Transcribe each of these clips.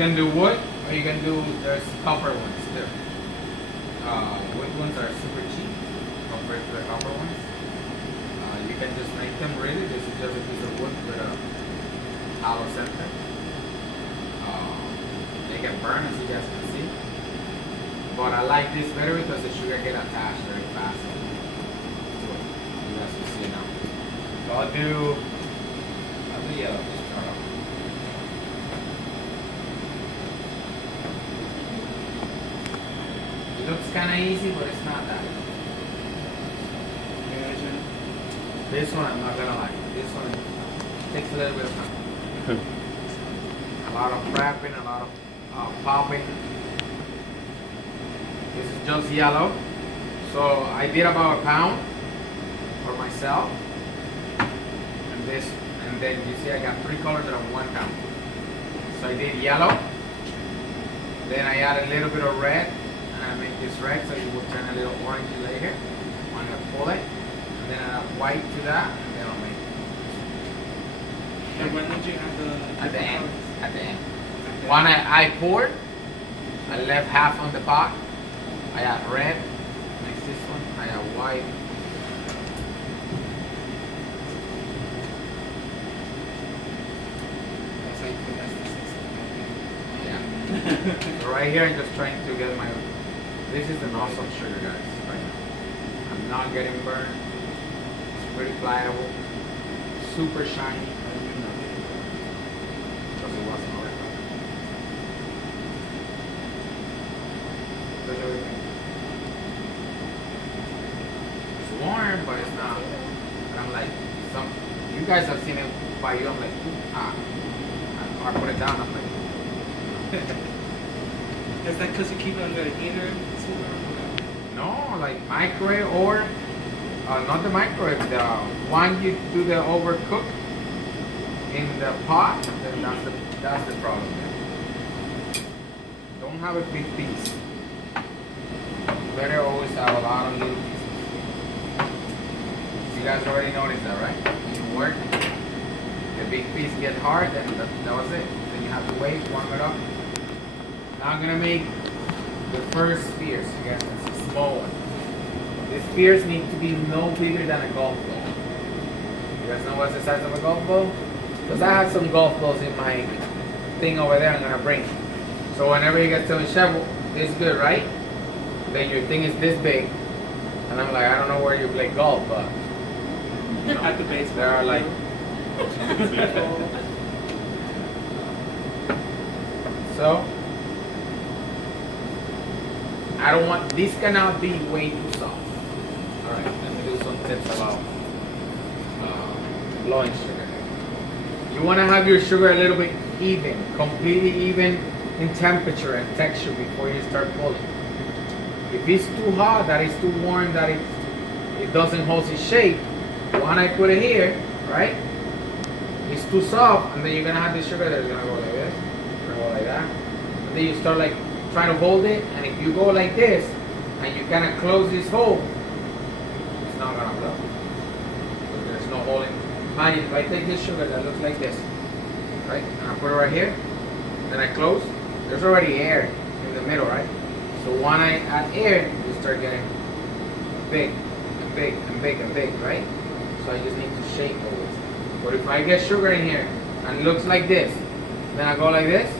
can do wood, or you can do, there's copper ones too. Wood ones are super cheap compared to the copper ones. You can just make them really. This is just a piece of wood with a hollow center. They can burn, as you guys can see. But I like this better because the sugar get attached very fast. So you guys can see now. So I'll do yellow. Just start off. It looks kind of easy, but it's not that. This one I'm not gonna like. This one takes a little bit of time. A lot of wrapping, a lot of popping. This is just yellow. So I did about a pound for myself. And this, and then you see I got 3 colors out of 1 pound. So I did yellow. Then I add a little bit of red. And I make this red so it will turn a little orange later. I'm gonna pull it. And then I add white to that. And then I'll make it. And when did you have the... At the end. At the end. When I poured, I left half on the pot. I add red. Next this one. I add white. Yeah. So right here, I'm just trying to get my. This is an awesome sugar, guys. Right now. I'm not getting burned. It's pretty pliable. Super shiny. Because it wasn't already. It's warm, but it's not. And I'm like, you guys have seen it by you. I'm like, I put it down. I'm like, is that because you keep it under the heater? no, like microwave or not the microwave. The one you do the overcook in the pot, then that's the problem. Don't have a big piece. Better always have a lot of little pieces. You guys already noticed that, right? When you work, the big piece get hard, then that was it. Then you have to wait, warm it up. Now I'm gonna make the first spheres. You guys can see small one. These spheres need to be no bigger than a golf ball. You guys know what's the size of a golf ball? Because I have some golf balls in my thing over there I'm gonna bring. So whenever you guys tell me, Chef, this is good, right? Then your thing is this big. And I'm like, I don't know where you play golf, but you know, At the base. there are like so I don't want, this cannot be way too soft. Alright, let me do some tips about blowing sugar. You want to have your sugar a little bit even, completely even in temperature and texture before you start pulling. If it's too hot, that is too warm, that it doesn't hold its shape, when I put it here, right? It's too soft, and then you're gonna have the sugar that's gonna go like this, or go like that. And then you start like trying to hold it, and if you go like this, and you kind of close this hole, it's not gonna blow. So there's no holding. Imagine if I take this sugar that looks like this, right? And I put it right here, then I close, there's already air in the middle, right? So when I add air, you start getting big, and big, and big, and big, right? So I just need to shake always. But if I get sugar in here and it looks like this, then I go like this,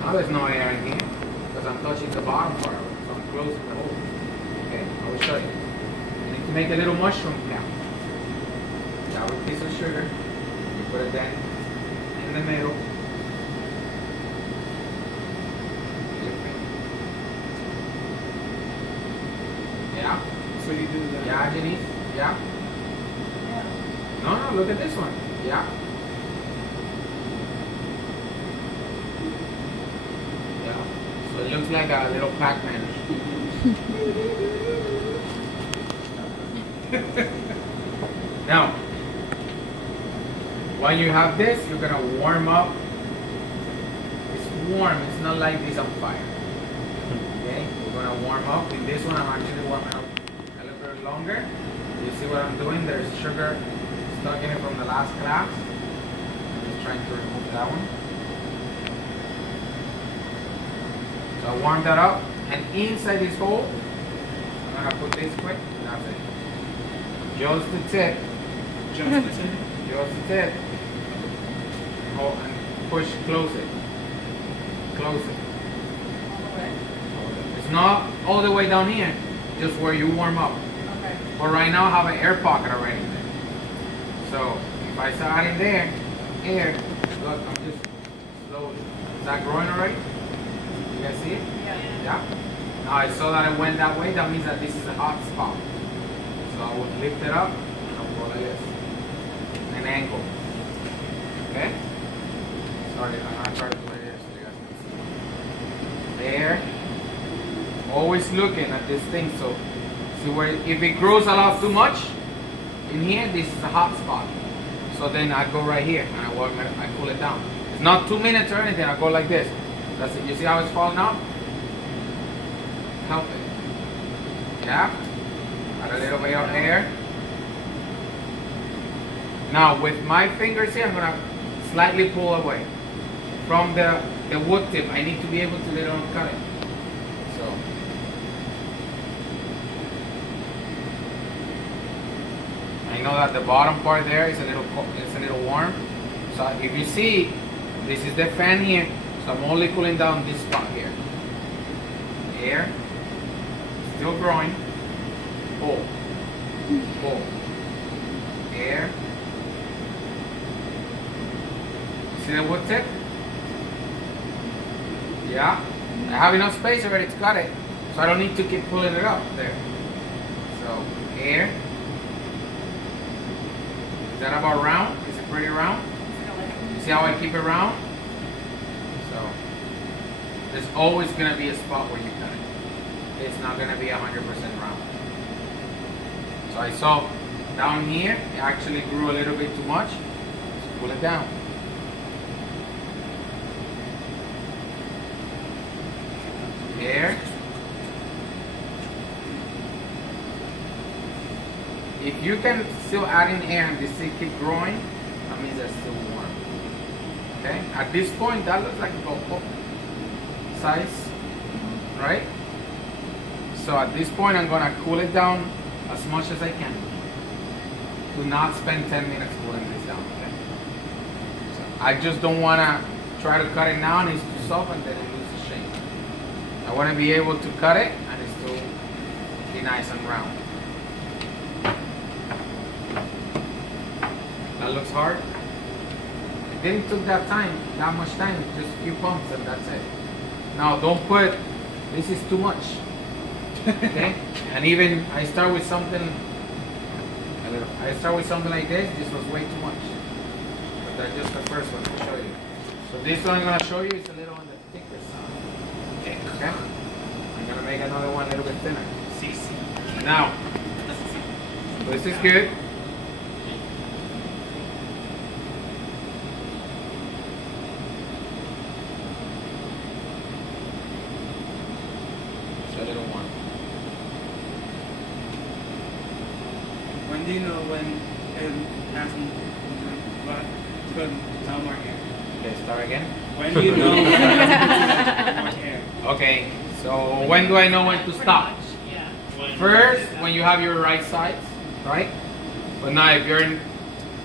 now there's no air in here because I'm touching the bottom part of it. So I'm closing the hole. Okay, I will show you. You need to make a little mushroom cap. You have a piece of sugar, you put it then in the middle. Yeah? So you do that? Yeah, Janice? Yeah? No, look at this one. Yeah? Yeah. So it looks like a little Pac-Man. Now, when you have this, you're gonna warm up. It's warm, it's not like this on fire. Okay? We're gonna warm up. With this one, I'm actually warming up a little bit longer. You see what I'm doing? There's sugar stuck in it from the last class. I'm just trying to remove that one. So I warm that up, and inside this hole, I'm gonna put this quick. That's it. Just the tip. Just the tip. Just the tip. Oh, and push, close it. Close it. It's not all the way down here, just where you warm up. Okay. But right now I have an air pocket already there. So if I start in there, air, look, I'm just slowly. Is that growing already? You guys see it? Yeah. Yeah? Now I saw that it went that way, that means that this is a hot spot. So I would lift it up and I'll go like this. An angle. Okay? Sorry, I'm not trying to do it here so you guys can see. There. Always looking at this thing, so see where if it grows a lot too much in here, this is a hot spot. So then I go right here and I cool it down. It's not 2 minutes or anything, I go like this. That's it. You see how it's falling out? Help it. Yeah? Add a little bit of air. Now with my fingers here, I'm gonna slightly pull away from the wood tip. I need to be able to later on cut it. So I know that the bottom part there is a little warm. So if you see, this is the fan here. So I'm only cooling down this spot here. Air, still growing. Pull, pull. Air. See the wood tip? Yeah. I have enough space already to cut it, so I don't need to keep pulling it up there. So air. Is that about round? Is it pretty round? You see how I keep it round? So there's always gonna be a spot where you cut it. It's not gonna be 100% round. So I saw down here it actually grew a little bit too much. Let's pull it down. Air. If you can still add in air and this thing keep growing, that means it's still warm. Okay? At this point, that looks like a golf ball size, right? So at this point, I'm gonna cool it down as much as I can. Do not spend 10 minutes cooling this down, okay? So I just don't wanna try to cut it now and it's too soft and then it loses shape. I want to be able to cut it and it still be nice and round. That looks hard. It didn't took that much time, just a few bumps and that's it. Now don't put, this is too much. Okay? And even I start with something like this was way too much. But that's just the first one to show you. So this one I'm gonna show you is a little on the thicker side. Okay? I'm gonna make another one a little bit thinner. Now, this is good. It's a little one. When do you know when it hasn't put no more air? Okay, start again. When do you know when it hasn't put no more air? Okay, so when do I know when to stop? First, when you have your right sides, right? But now if you're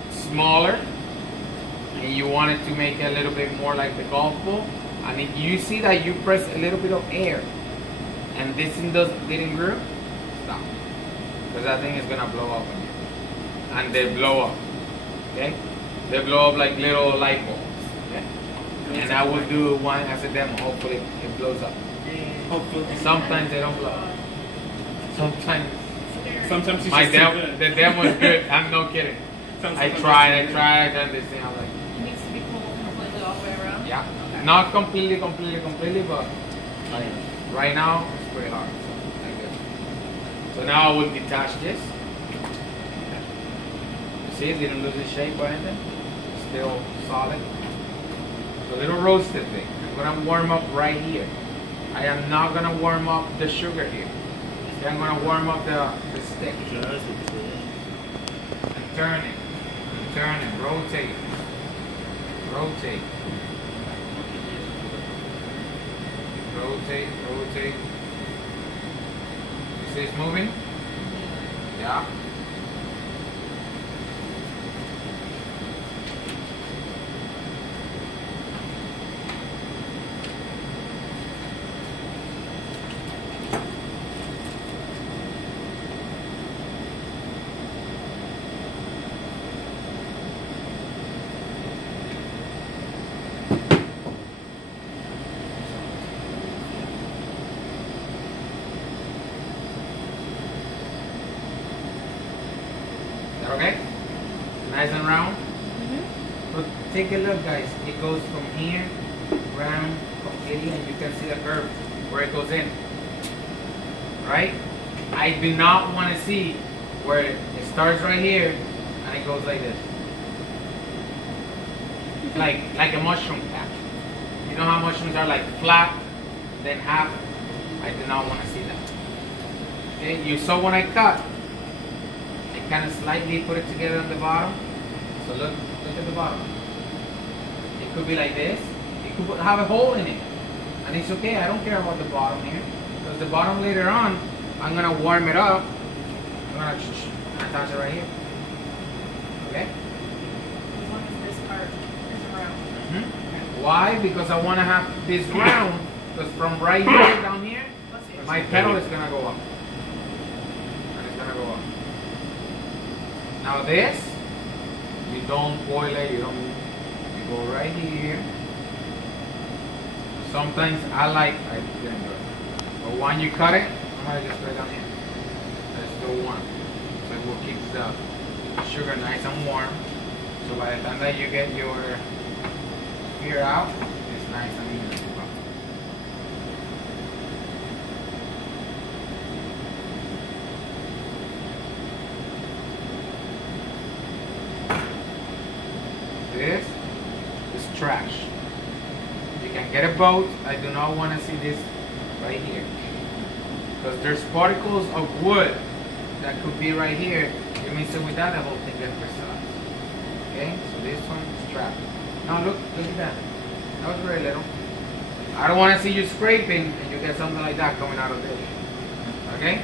smaller and you want it to make it a little bit more like the golf ball, and if you see that you press a little bit of air and this thing didn't grow, stop. Because that thing is gonna blow up on you. And they blow up. Okay? They blow up like little light bulbs. Okay? And I will do one as a demo. Hopefully it blows up. Hopefully. Sometimes they don't blow up. Sometimes Sometimes you my just too demo, good. the demo is good. I'm no kidding. Sometimes I it's tried, too I good. tried, I done this thing. I'm like, It needs to be pulled completely all the way around? yeah. Okay. Not completely, but like, right now it's pretty hard. So, I'm good. So now I will detach this. You see, it didn't lose its shape or anything. Still solid. So a little roasted thing. I'm gonna warm up right here. I am not gonna warm up the sugar here. See, I'm gonna warm up the stick. And turn it. And turn it. Rotate. Rotate. rotate, rotate. You see it's moving? Yeah. Okay? Nice and round. But take a look, guys. It goes from here, round, completely, and you can see the curve where it goes in. Right? I do not want to see where it starts right here and it goes like this. Like a mushroom patch. You know how mushrooms are like flat, then half? I do not want to see that. Okay? You saw when I cut. Kind of slightly put it together on the bottom. So look at the bottom. It could be like this. It could have a hole in it, and it's okay. I don't care about the bottom here, because the bottom later on, I'm gonna warm it up. I'm gonna attach it right here. Okay. As long as this part is around. Why? Because I want to have this round. Because from right here down here, Let's see. my pedal is gonna go up. And it's gonna go up. Now this, you don't boil it, you go right here. Sometimes I didn't do it. But when you cut it, I'm gonna just put it down here. Let's do one. So it will keep the sugar nice and warm. So by the time that you get your beer out, it's nice and even. This is trash. You can get a boat. I do not want to see this right here, because there's particles of wood that could be right here. You mix it with that, the whole thing gets crystallized. Okay, so this one is trash. Now look at that. That was very little. I don't want to see you scraping and you get something like that coming out of this. Okay.